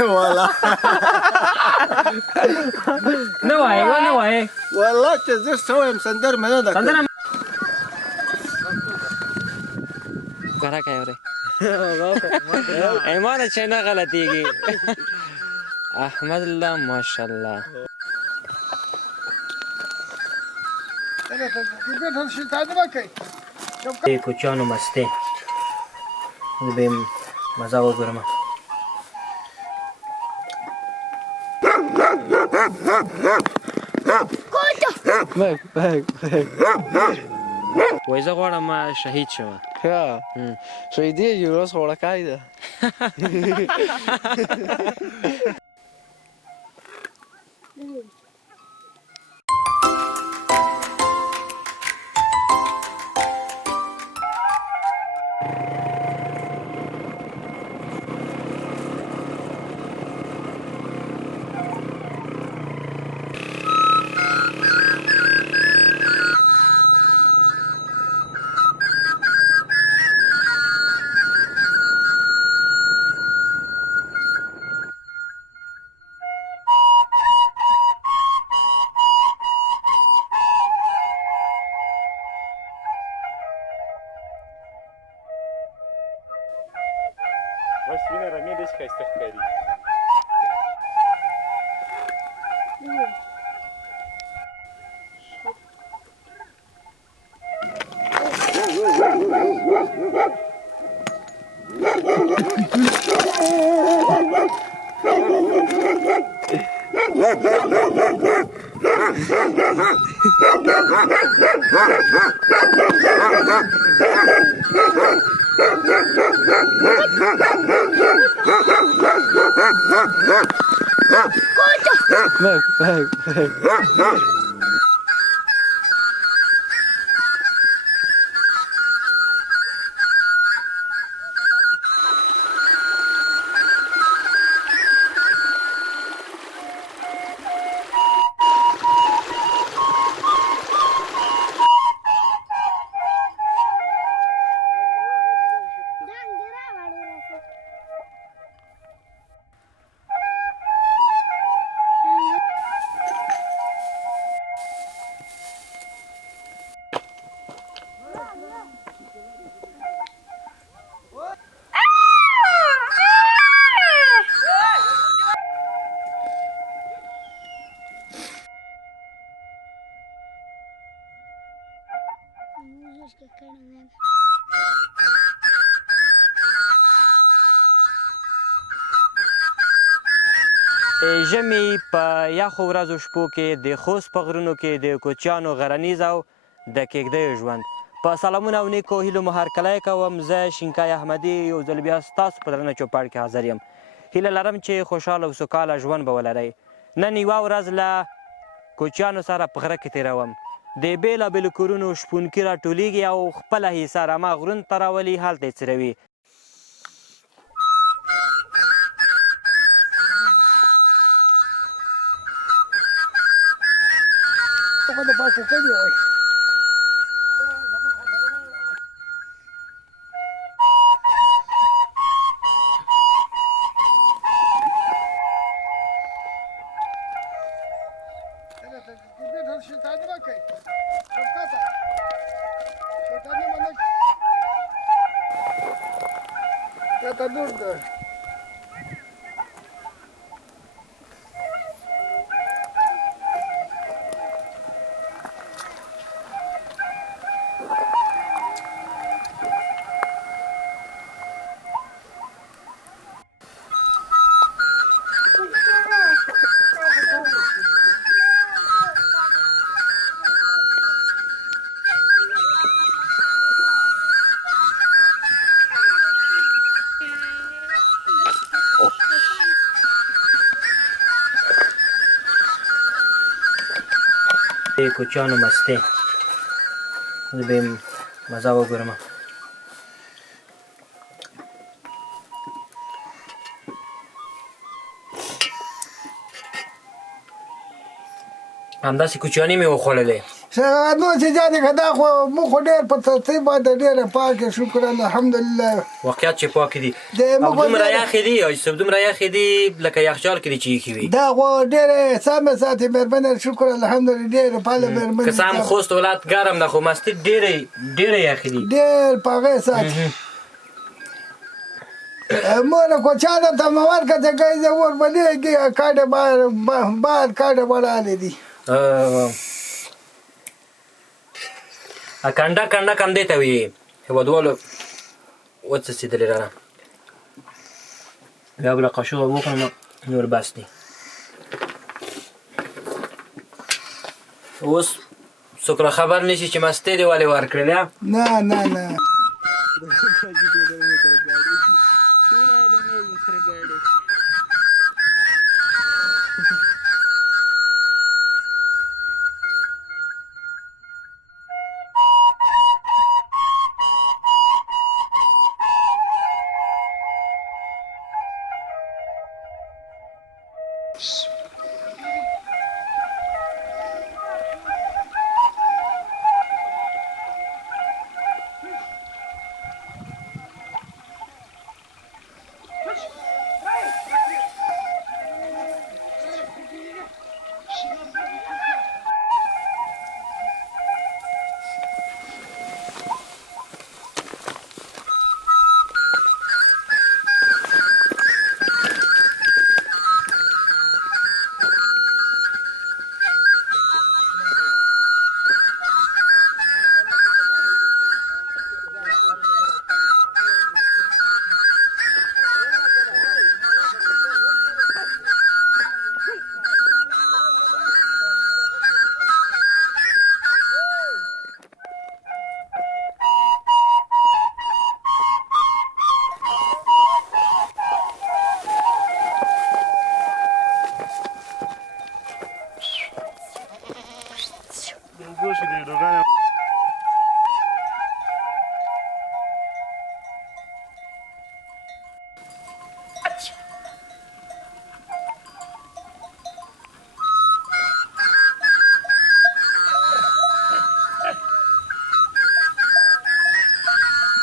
والله نه وایې ونه وایې والله چې زه څه وایم سندر مې نه ده سندره ګره کوي اورې ایمانه چې نه غلطېږي احمد الله ماشاءالله د کوچیانو مستې زه به یې مزه وګورم وایي زه غواړم شهید شم ښه شهیدېږي اوس خو وړکای ده بس وینه رمې داسې ښایسته ښکاري ژمي په یخو ورځو شپو کې د خوست په غرونو کې د کوچیانو غرنیز او د کېږدیو ژوند په سلامونه او نیکو هیلو مو هرکلی کوم زه شینکای احمدي یو ځل بیا ستاسو په درنه چوپړ کې حاضر یم هیله لرم چې خوشحاله او سوکاله ژوند به ولرئ نن یوه ورځ له کوچیانو سره په غره کې تېروم د بېلابېلو کورونو شپونکي راټولیږي او خپله حصه رمه غرونو ته راولي هلته یې څروي د کوچیانو مستې زه به یې مزه وګورم همداسې کوچیانې مې وخوړلې شغادو چې جانې که دا خو موږ خو ډېر په ترتیب باندې ډېره پاکې شکر الحمدلله واقعیت چې پاکې دي د او موږ دومره یخې دي او چې دومره یخې دي لکه یخچال کې دي چې یخې وي دا خو ډېرې سمې ساتي مېرمنې شکر الحمدلله ډېرې پاله مېرمنې که څه هم خوست ولایت ګرم ده خو مستې ډېرې یخې دي ډېر په هغې ساتي مور کوچانه ته مې ورکړه چې ګیزه ور بلېږي کاډې بار کاډې وړالې دي کنډه کم دی ته وي هېوادوالو وڅڅېدلې رانه بیا به له قاشوغه وکړم نور بس دی اوس څوک را خبر نشي چې مستې دې ولې ورکړلې نه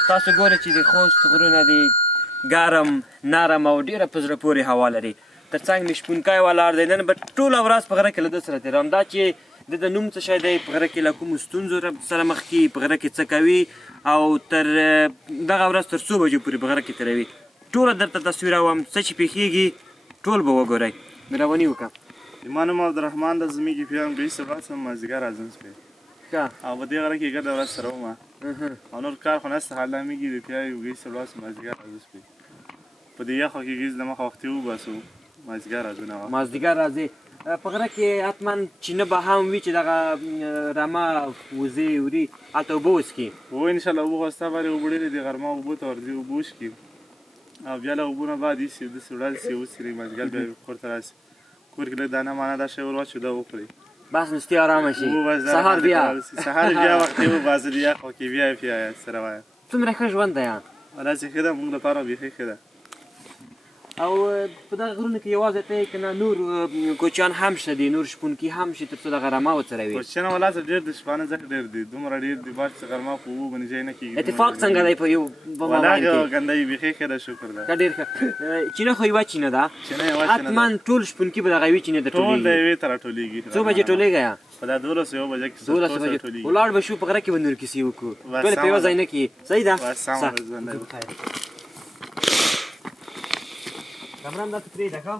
تاسو ګورئ چې د خوست غرونه دي ګرم نرم او ډېره په زړه پورې هوا لري تر څنګ مې شپونکی ولاړ دی نن به ټوله ورځ په غره کې له ده سره تېروم دا چې د نوم څه شی دی په غره کې له کومو ستونزو سره مخ کي په غره کې څه کوي او تر دغه ورځ تر څو بجو پورې په غره کې تېروي ټوله درته تصویروم څه چې پېښېږي ټول به وګورئ مهرباني وکړه زما نوم عبدالرحمن ده زموږ پیام ګی سبا څه مازدیګر راځم سپی ښه او په دې غره کې ګرده ورځ سره ومه او نور کار خو نسته حال میږي د بیا یو ګی سبا څه مازدیګر راځو سپی په دې یخو کې ګیز د مخه وختي وباسو مازدیګر راځو نه مازدیګر راځي په غره کې حتما چینه به هم وي چې دغه رمه وزې وړي هلته اوبه وڅښي و انشاءالله اوبه خو ستا باندې اوبه ډېرې دي غرمه اوبو ته ورځي اوبه وڅښي او بیا له اوبو نه بعد ایسي داسې وړل سي وڅښي مازدیګر بیا کور ته راسي کور کې لږ دانه مانه دا شی ور واچو دا وخوري بس نستي ارامه شي سهار بیا بیا وختي وباسه د یخو کې بیا سره وایه څومره ښه ژوند دی داسې ښه ده موږ لپاره بیخي ښه ده او په دغه غرونو کې یوازې ته یې که نه نور کوچیان هم شته دي نور شپونکي هم شي تر څو دغه رمه وڅروي کوچیان ولاته ډېر دي شپانه ځکه ډېر دي دومره ډېر دي باید چې غرمه په اوبو باندې ځای نه کېږي اتفاق څنګه دی په یو په مابین کې ګنده یې بیخي ښه ده شکر ده ډېر ښه چینه خو یوه چینه ده حتما ټول شپونکي به دغه یوې چینې ته ټول د ټولېږي یوې ته راټولېږي څو بجې ټولېږه یا په دا 12 یو بجه کې 12 بجې ولاړ به شو په غره کې به نور کیسې وکړو ټولې په یوه ځای نه کښې صحیح ده کامران دا ته پرېږده ښه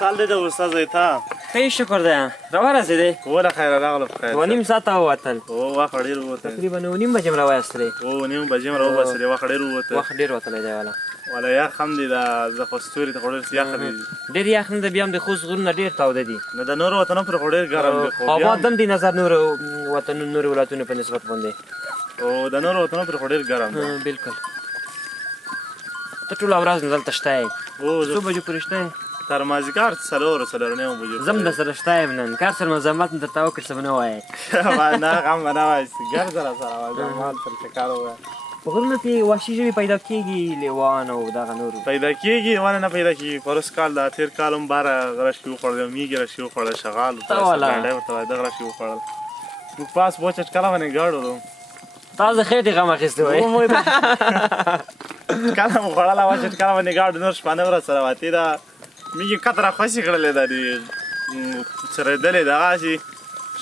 سال دې د استاد ایتا ښه شکر دی راورسېدې وله خیره راغله په خیر 2 ساعته ووتل وخت ډېر ووتی تقریبا 9 بجې م راوایستلې 9 بجې م راوباسلې وخت ډېر ووتی وخت ډېر وتلی دی والا والا یخ هم دی دا زه خو ستوري ته خو ډېر یخ دی ډېر یخ نه دی بیا هم د خوست غرونه ډېر تاوده دي نو د نورو وطنو پرې خو ډېر ګرم دی خو آباد هم دي نظر نورو وطنونو نورو ولایتونو په نسبت باندې او د نورو وطنو پرې خو ډېر ګرم دی بلکل ته ټوله ورځ نه دلته شته یې او څو بجو پورې شته یې تر مازدیګر 4:30 بجې زه هم درسره شته یم نن کار سره مزاحمت مې درته وکړ څه به نه وایې نه غم به نه وایستې ګرځه راسره مزاحمت سره کار ووایه په غرونو کې وحشي ژوي پیدا کېږي لیوان او دغه نور پیدا کېږي ونه نه پیدا کېږي پروس کال دا تېر کال هم باره رشکې وخوړل میږې رشکې وخوړل شغال ګاډی ورته وایي دغه رشکې وخوړل موږ پاس بوچټ کله باندې ګاډو تا زه خېټې غم اخیستی وایي کله مو خوړله وچټ کله باندې ګاډو نور شپانه ورسره وتې ده میږې کته را خوسې کړلې ده دې څرېدلې دغسې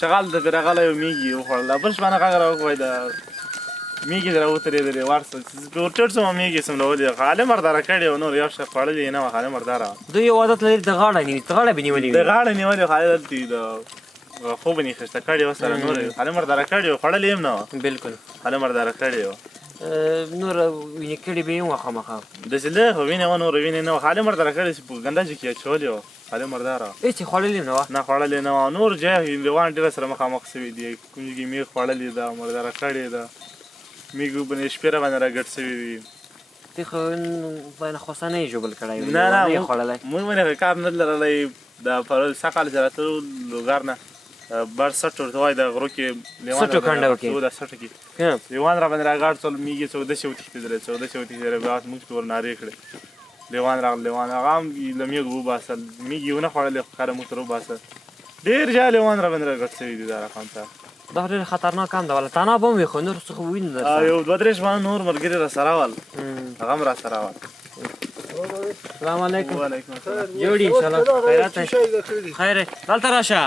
شغال ته پرې راغلی و میږې وخوړله بل شپانه غږ را وکړی د میږې دې را وترېدلې ورسه ورټټ سوم میږې سملولې خالي مرداره کړې و نور یو شی خوړلې یې نه وه خالي مرداره دوی یو عادت لري د غاړه نیولي د غاړه به نیولې د غاړه نیولې خالي دلته د خوب یې خېشته کړې وه سره نور خالي مرداره کړې وه خوړلې هم نه وه بلکل خالي مرداره کړې وه نور وینې کړې به یې هم وه خامخا داسې لږ خو وینې وه نور وینې نه وه خالي مرداره کړې چې په ګنداجو کې اچولې وه خالي مرداره هېڅ یې خوړلې نه وه نه خوړلې نه وه نور جای لیوان ډېره سره مخامخ سوي دي کوم کې میږ خوړلې ده مرداره کړې ده میږو باندې شپېره باندې راګډ سوي دي ته خو باندې خوسته نه یې ژوبل کړی نه نه یې خوړلی موږ باندې کار نه لرلی د سقال چې راتلو لوګر نه بر سټ ورته وایي د غرو کې سټو کنډو کې د سټو کې لیوان را باندې راګاډ څول میږې څو داسې وتښتېدلې څو داسې وتښتېدلې بیا موږ پې ورنارې کړې لیوان راغله لیوان هغه هم له میږو وباسل میږې ونه خوړلې خو ښکاره موږ ترې وباسل ډېر جای لیوان را باندې راګډ سوي دي دا رقم ته دا ډېر خطرناک هم ده والا تناب هم وي خو نور څه خو وینو درسره یو 2-3 شپانه نور ملګري راسره ول هغه هم راسره ول السلام علیکم وعلیکم السلام جوړي انشاءالله خیرات دی خیر دلته راشه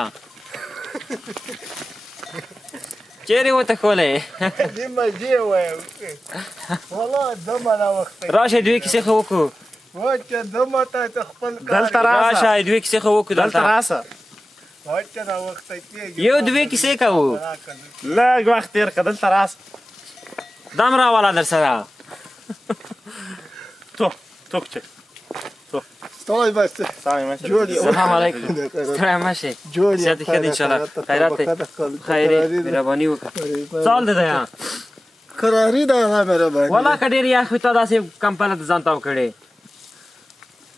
چیرې وتښولې دې مزې وایم والله دمه راوښتی راشه دوی کیسې خو وکړو وچه دمه ته ته خپل دلته کار راشه دوی کیسې خو وکړو دلته دلته راسه وچه راوښتی کېږي یو دوی کیسې کوو لږ وخت تېر کړه دلته راسه دم راواله در سره توک چې ستوی بس جوړ سلام علیکم ستړی مه شې جوړ صحت دې ښه دی انشاءالله خیرات دی خیرې مهرباني وکړه سال دی ده قراري ده هغه مهرباني والله که ډېر یخ وي تا داسې کمپله د ځان تاو کړې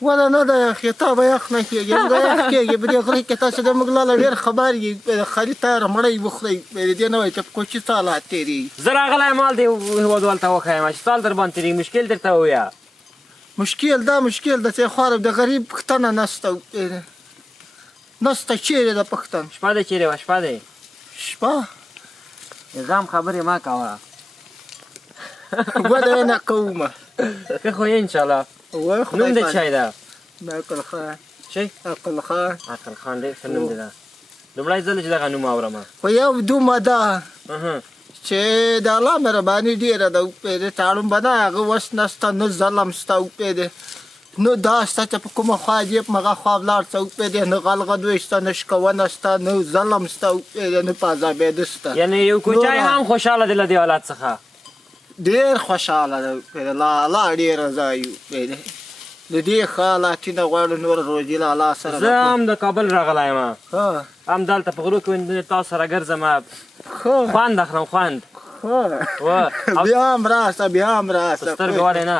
ولا نه ده یخ تا به یخ نه کېږي موږ یخ کېږي په دې غره کې تاسو د موږ لاله ډېر خبر یې خالي تیاره مړی وخورئ دې نه وایي چې په کوچي څه حالات تېرېږي زه راغلی مال دې هېوادوال ته وښیم چې سال در باندې تېرېږي مشکل درته ووایه مشکل ده چې خواره د غریب پښتنه نسته نسته چیرې ده پښتن شپه دی چیرې وه شپه دی شپه نظام خبرې مه کوه وده یې نه کومه ښه خو یې انشاءالله نوم دې چی ده عقل خان چی عقل خان عقل خان ډېر ښه نوم دی ده لومړی ځل چې دغه نوم اورم خو یو دومه ده چې د الله مهرباني ډېره ده وپېدې تاړم به نه هغه وس نسته نه ظلم سته وپېدې نه دا شته چې په کومه خوا دې په هغه خوا ولاړ شه وپېدې نه غلغدوی شته نه شکونه شته نه ظلم شته وپېدې نه په عذابېده شته یعنې یو کوچی هم خوشحاله دی له دې حالت څخه ډېر خوشحاله ده وپېدې له الله ډېر رضا یي وپېدې د دې ښه حالاتي نه غواړو نور روزي له الله سره زه هم د کابل راغلی یم ښه هم دلته په غرو کې تاسو سره ګرځم خوند اخلم خوند بیا هم راسه بیا هم راسه سترګې ولې نه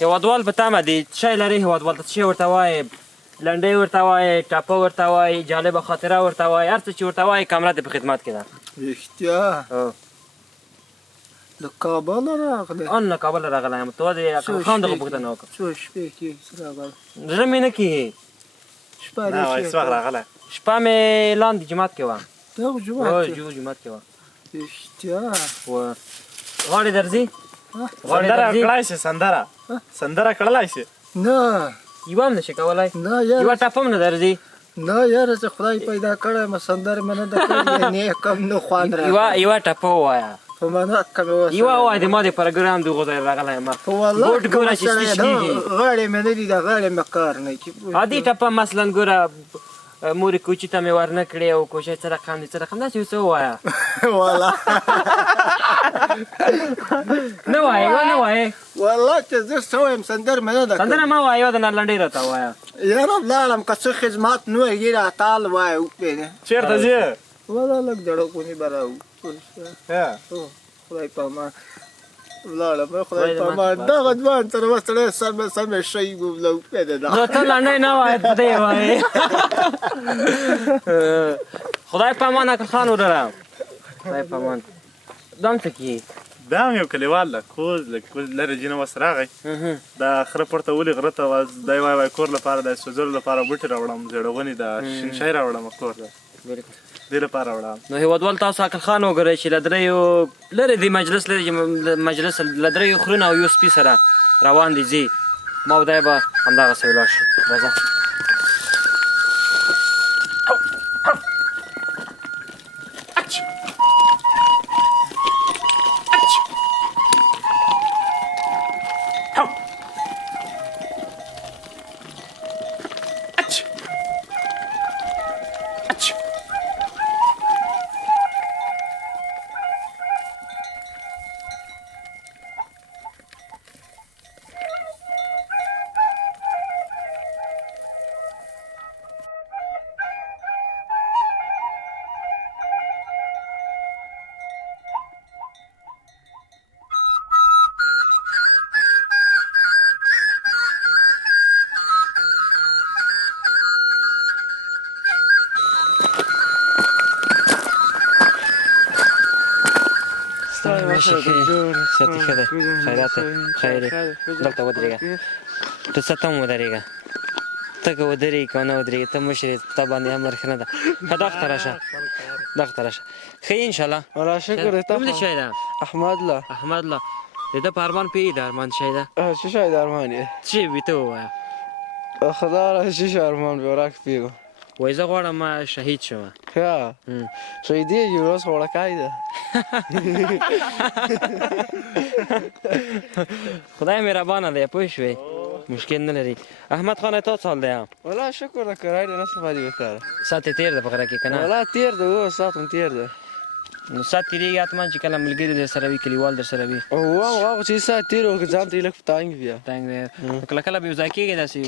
هېوادوال په تمه دي شی لري هېوادوال ته څه شی ورته وایې لنډۍ ورته وایې ټاپه ورته وایې جالبه خاطره ورته وایې هر څه چې ورته وایې کامره دې په خدمت کې ده رښتیا له کابله راغلی ان له کابله راغلی یم تو د اکرم خان دغه پوښتنه وکړه څو شپې کېږي راغلی زړه مې نه کېږي شپه نه وایي څه وخت راغلی شپه مې لاندې جومات کې وه دغه جومات کې جومات کې وه رښتیا غاړې درځي سندره کړای شي سندره کړلی شي نه یوه هم نشي کولی نه یوه یاره ټپه هم نه درځي نه یاره چې خدای پیدا کړی یم سندرې مې نه ده کړې نیک هم نه خوند یوه ټپه ووایه په مناک کې مې وسره یوه ووایه د ما د پروګرام دغو ځای راغلی یم ګوټ ګوره چې سپیچ کېږي غاړې مې نه دي د غاړې مې کار نه عادي ټپه مثلا ګوره مورې کوچي ته مې ورنه کړې او کوچی څه رقم دی څه رقم داسې یو څه ووایه والله نه وایې نه وایې والله چې زه څه وایم سندر مې نه ده سندره مه وایه یوه د نرلنډۍ راته ووایه یاره لاړم که څه خدمات نه وي راتال وایه وپېنې چېرته ځې والله لږ دړکونې به راوځه خدای په امان ولاړم خدای په امان دغه ځوان سره به سړی سر مې شی له وپېنې نو ته لنډۍ نه وایې ته یې وایې خدای په امان اکل خان وروره خدای په امان دا هم څه کیې دا هم یو کلیوال ده کوز لرې جینه وس راغی دا خره پورته ولي غره ته دی وای کور لپاره د سوځلو لپاره بوټي راوړم زړونې د شینشۍ راوړم کور ته دې لپاره راوړم نو هېوادوال تاسو عقل خان وګورئ چې له دریو لرې دی مجلس له دریو خرونه او یو سپي سره روان دي ځي ما او دی به همدغسې ولاړ شو راځه ساتي ښه دی خیرات دی خیر دی دلته ودرېږه ته څه ته هم ودرېږه ته که ودرېږي که ونه ودرېږي ته مشر یې تا باندې هم ښه نه ده ښه دغ ته راشه دغ ته راشه ښه یې انشاءالله والله شکر دی نوم دې شی ده احمد الله احمد الله د ده په ارمان پوهېږي د ارمان شی ده چه شاید ارمان یې چې وي ته ووایه خدا را چه شاید ارمان بیا وراک پیگو وایي زه غواړم شهید شم ښه شهیدي یې ورځ خوړکای ده خدای مهربانه دی پوه شوې مشکل نه لري احمد خان تا څه حال دی والله شکر ده کرای ده نه صفا دی بکاره ساعت یې تېر ده په غره کې که نه والله تیر ده او ساعت هم تیر ده نو ساعت تېرېږي حتما چې کله ملګري در سره وي کلیوال در سره وي هغه چې ساعت تیر و که ځان ته یې لږ په تانګ بیا تنګ دی کله کله به یو ځای کېږي داسې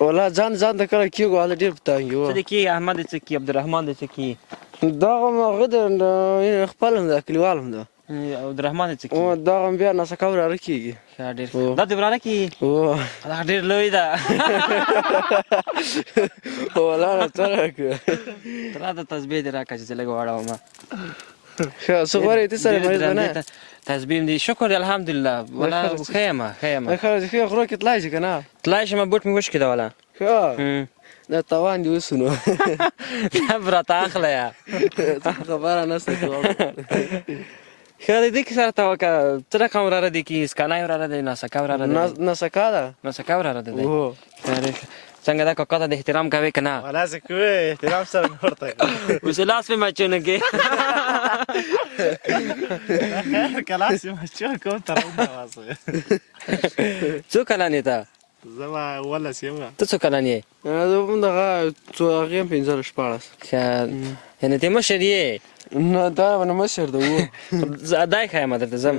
والله ځان ته کله کېږو هلته ډېر په تانګ څه دې کېږي احمد دې څه کېږي عبدالرحمن دې څه کېږي دغه هم هغه ده خپل هم ده کلیوال هم ده عبدالرحمن دې څه کېږي دغه هم بیا ناسکه وراره کېږي ډېر دا دې وراره کېږي دا ډېر لوی ده والله نه څه راکړه راته تسبیح دې راکړه چې زه لږ واړوم ښه څه غواړې ته سره مریض به نه تسبیح دې شکر دی الحمدلله والله ښه یم ښه یم ښه غرو کې تلای شي که نه تلای شم بوټ مې وشکېده والله ښه دا تاوان دې اوس نو دا به راته اخله یا خبره نشته کوم ښه دی دې کې سره ته وکړه څه رقم وراره دی کې سکانی وراره دی ناسکه وراره دی ناسکه ده ناسکه وراره دی هو څنګه دا کاکا ته د احترام کوې که نه ولاسې کوې احترام سره مې ورته اوس یې لاس مې مچونه کې خیر که لاس یې مچو کوم ته راوباسه څو کلن یې ته زه به 11 یم ته څو کلن یې زه هم دغه هغې هم 15 شپاړس ښه یعنې ته مشر یې نه دا به نه مشر ده و دا یې ښایم درته ځم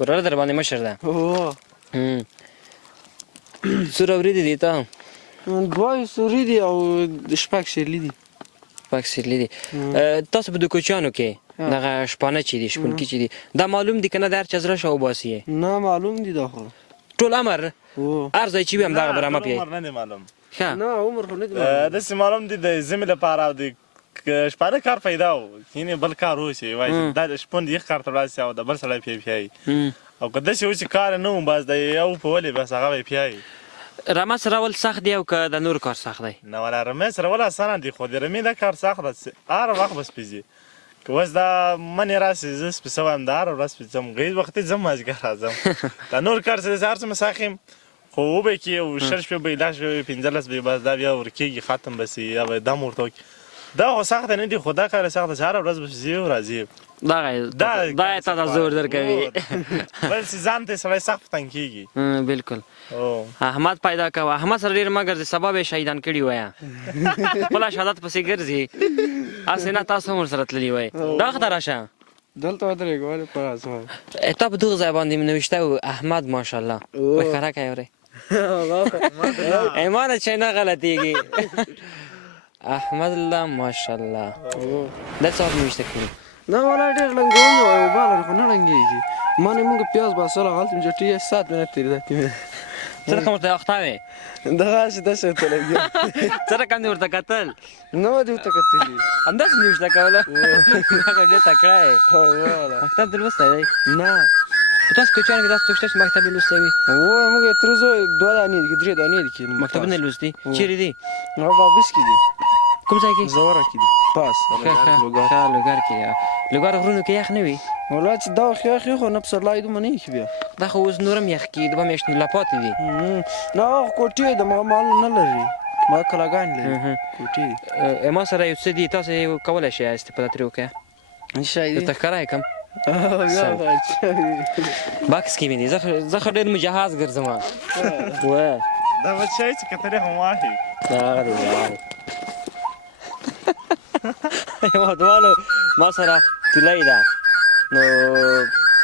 وراره در باندې مشر ده هو څو راوریدې دي ته دوه سوري دي او شپږ شیرلي دي شپږ سیرلي دي تاسو په د کوچیانو کې دغه شپانه چې دي شپونکي چې دي دا معلوم دي که نه د هر چا زړه شاوباسي یې نه معلوم دي دا خو ټول عمر هر ځای چې وي همدغه به رمه عمر نه دی معلوم ښه نه عمر خو نه دي معلوم داسې معلوم دي د ژمي لپاره او د شپانه کار پیدا و یعنې بل کار وشي وایي دا د شپون یخ کار ته ولاړ شي او د بل سړی پیایي او که داسې و چې کار نه و بس د یو په ولې بس هغه به پیایي رمه سرول سخت دی او که د نور کار سخت دی نه ولا رمې سرول اسانه دي خو د رمې دا کار سخت ده هر وخت به سپي که اوس دا منې راسي زه سپي سوی یم د هر ورځ سپي ځم غېږ وختي ځم مازدیګر راځم دا نور کار چې هر څه مساخ یم خو وبه کې او شل شپې به 10 شپې 15 به بس دا بیا ورکېږي ختم به سي یا به دم ورته دا خو سخته نه دي خو دا کار سخته چې هره ورځ به ځې او راځې دا یې تا ته زور درکوي بل چې ځان ته سړی سخت په تنګ کېږي بالکل احمد پیدا کوه احمد سره ډېر مه ګرځې سبا به یې شهیدان کړي وایه خپله شهادت پسې ګرځي هسې نه تاسو هم ورسره تللي وای دا خته راشه دلته ودرېږه ولې په راز وایه تا په دغه ځای باندې مې نوشته و احمد ماشاءالله وایي ښکاره کوې اورې ایمانه چې نه غلطېږي احمد الله ماشاءالله دا څه وخت نوشته کړي نه والا ډېر لنګول وایي اوبه لري خو نه لنګېږي ما نه موږ پیاز باسله هلته مې چټي 7 منټ تېرېده څه رقم ورته وخته وې دغسې داسې ورته لګېږي څه رقم دې ورته کتل نه وه دې ورته کتلي همداسې نوشته کوله هغه ډېر تکړه یې مکتب دې لوستی دی نه په تاسو کوچیانو کې داسې څوک شته چې مکتب یې لوستی وي موږ یې تر زوی 2 دانې دي 3 دانې دي کې مکتبونه یې لوستي چیرې دي هغه بابس کې دي کوم ځای کې زوره کې دي پاس ښه لوګر کې دی لوګر غرونو کې یخ نه وي والله چې دا خو یخ خو نه پسرلی دومره نه یخي بیا دا خو اوس نور هم یخ کېږي 2 میاشتې لا پاتې دي نه هغه کوټې د ما مال نه لري ما کلاګانې لري کوټې دي ما سره یو څه دي تاسو یې کولی شئ استفاده ترې وکړئ شی دي درته ښکاره یې کړم بکس کې مې دي زه خو ډېر مجهز ګرځم دا به شی چې کتلې هم واخلي هغه دی هېوادوالو ما سره تولۍ ده نو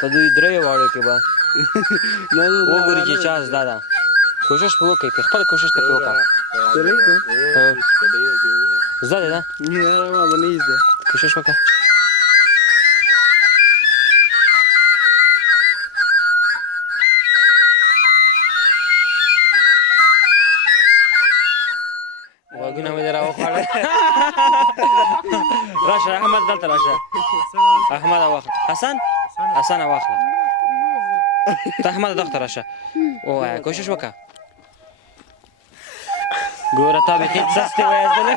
په دوی دریو واړو کې به وګوري چې چا زده ده کوشش به وکړئ که خپل کوشش ته وکړه زده دی ده ما به نه زده کوشش وکړه غوږونه مې دې راوخوړل راشه احمد دلته راشه احمد واخله حسن واخله ته احمد دغته راشه ووایه کوشش وکړه ګوره تا بیخي سستې وایستلې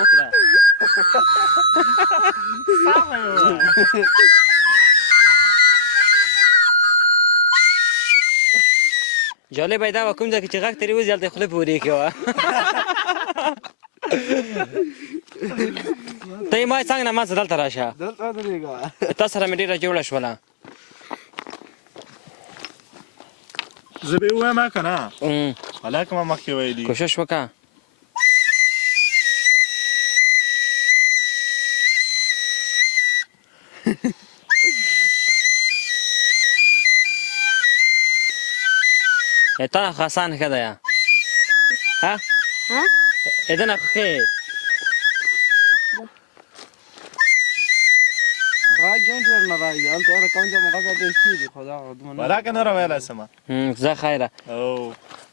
وکړه جالبه یې دا وه کوم ځای کې چې غږ ترې وځي هلته یې خولې پورې کوه ته یې ما څنګه نه ما څه دلته راشه تا سره مې ډېره جوړه شوله زه به یې ووایم که نه هلکه ما مخکې ویلي کوشش وکړه تا خو حسن ښه دی ها دنه خو ښه یې غږ هم ډېر نه راځي هلته هره کوم ځای مو غږ ډېر کېږي خو دا ولاکه نه راویلی سمه زه خیره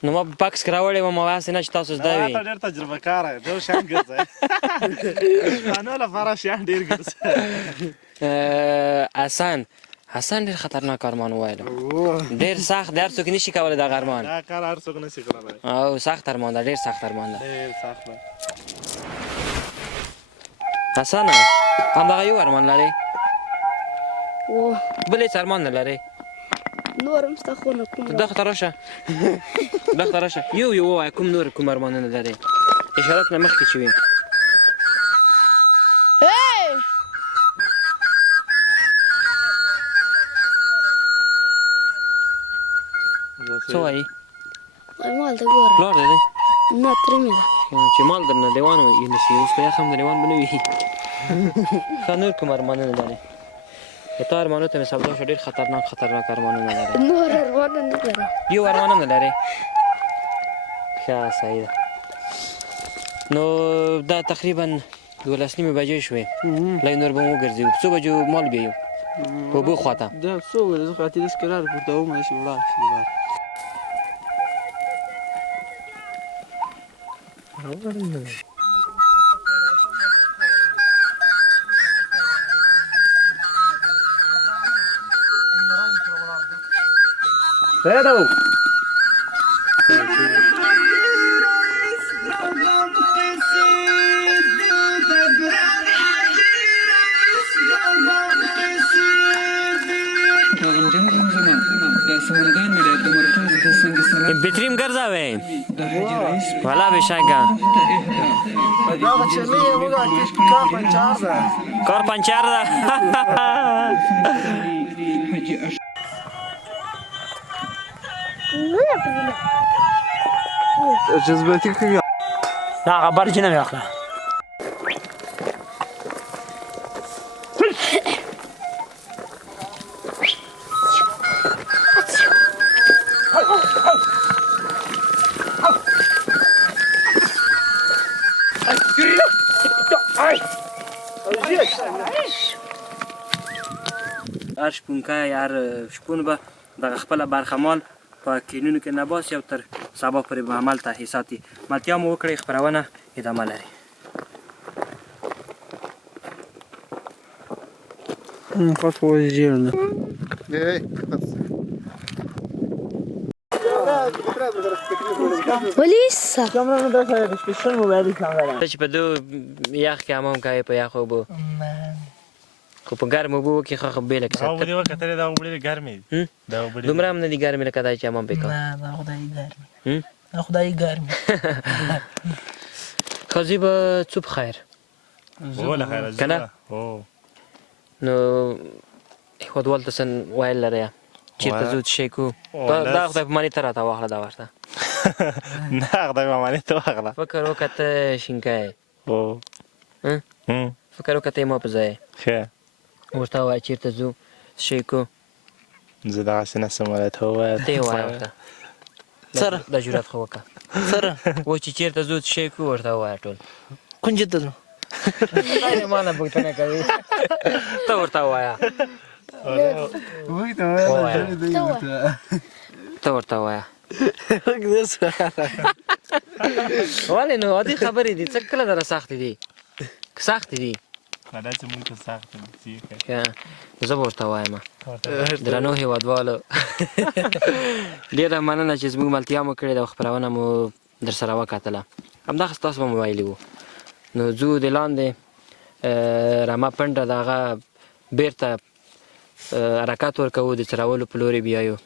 نو ما په بکس کې راوړې وم او هسې نه چې تاسو زده وي ته ډېر تجربه کاره یې ډېر شیان ګرځئ پښتانه لپاره شیان ډېر ګرځئ حسن ډېر خطرناک ارمان وویلو ډېر سخت دی هر څوک نشي کولی دغه ارمان دا کار هر څوک نشي کولی او سخت ارمان ده ډېر سخت ارمان ده ډېر سخت ده حسنه همدغه یو ارمان لرې بل هېڅ ارمان نه لرې نور هم ستا خو نه کوم دغه ته راشه یو ووایه کوم ارمانونه لرې اشارات نه مخکې چې وي څه وایي مال ته ګوره پلار دی دی نه ترې مې ده چې مال درنه لیوان ونیسي اوس خو یخ هم د لیوان به نه وي ښه نور کوم ارمانونه لرې تا ارمانو ته مې سودا شو ډېر خطرناک ارمانونه لرې نور ارمانونه نه لرم یو ارمان هم نه لرې ښه صحیح ده نو دا تقریبا 12 نیمې بجې شوې لږ نور به مو وګرځو په څو بجو مال بیایو په اوبو خواته دا څو ویل زه خو اتلس کرار پورته وم داسې ولاړ شي Pedro! بتریم ګرځوئ والا بېشکه دغه چلې یې موږ کار پنچار ده کار پنچر ده جذباتي کوي دا خبر چې نه مې اخله هر شپونکی هر شپون به دغه خپله برخمال په کینونو کې نه باسي او تر سبا پورې به عمل ته ساتي ملتیا مو وکړئ خپرونه ادامه لري خاص وزيرنا وليسا ته چې په دو یخ کې حمام کوې په یخو اوبو خو په ګرمو اوبو وکړې خو بېله کیسه اوبه دې وکتلې دا اوبه ډېرې ګرمې دي دا اوبه ډېرې دومره هم نه دي ګرمې لکه دا چې حمام پې کوم نه دا خدای ګرمي ښځې به څوب خیر وله خیره که نه؟ هو نو هېوادوال ته څه ویل لرئ چېرته ځو څه شی کوو دا خدای په ماني ته راته واخله دا ورته نه خدای په ماني ته واخله فکر وکړه ته شینکی هو فکر وکړه ته یې ما په ځای ښه ورته ووایه چېرته ځو څه شی کوو زه دغسې نه څه ته ووایه ته یې ووایه ورته سره دا جرات خو وکړه سره و چې چېرته ځو څه شی کوو ورته ووایه ټول کونجې ته ځو ما نه پوښتنه کوي ته ورته ووایه ته ورته ووایه ولې نو عادي خبرې دي څه کله دره سختې دي که سختې دي دا چې مونږ ته سخت دي زه به ورته وایم درنو هېوادوالو ډېره مننه چې زموږ ملتیا مو کړې ده او خپرونه مو در سره وکتله همدغسې تاسو به مو ویلي وو نو ځو د لاندې رمه پنډه د هغه بېرته حرکت ورکوو د څرولو په لورې بیایو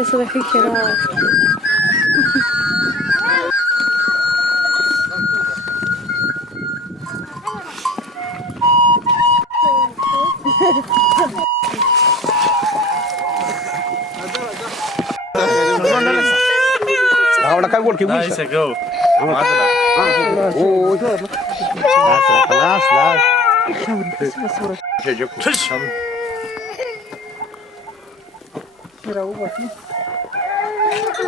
Eso de que quiero. Ahora cago el que دا یې څه کوو خلاص لاس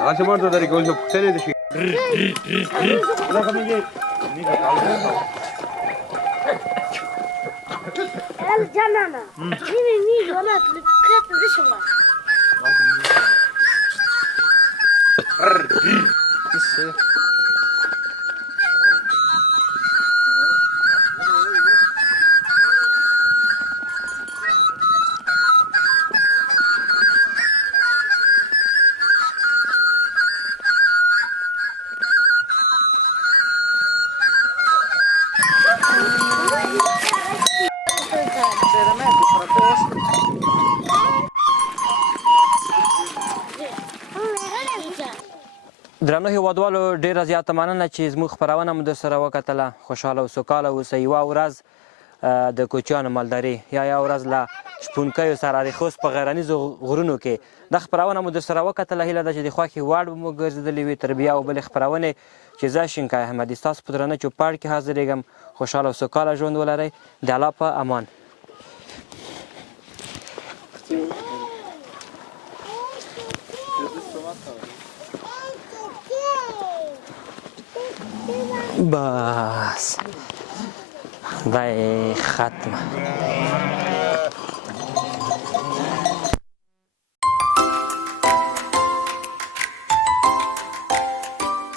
Hace muerto de recogió de shi. الجنانة مين ولا تلقيت دشمة درنو هیوادوالو ډیره زیاته مننه چې زموږ خپرونه مو درسره وکتله. خوشحاله او سوکاله اوسئ. یوه ورځ د کوچیانو مالداري یا یوه ورځ له شپونکیو سره د خوست په غرنیزو غرونو کې دا خپرونه مو درسره وکتله. هیله ده چې د خوښې وړ به مو ګرځېدلې وي. تر بیا او بلې خپرونې چې زه شینکای احمدي ستاسو په درانه چوپړ کې حاضرېږم. خوشحاله او سوکاله ژوند ولرئ. د الله په امان. بس دا ختمه.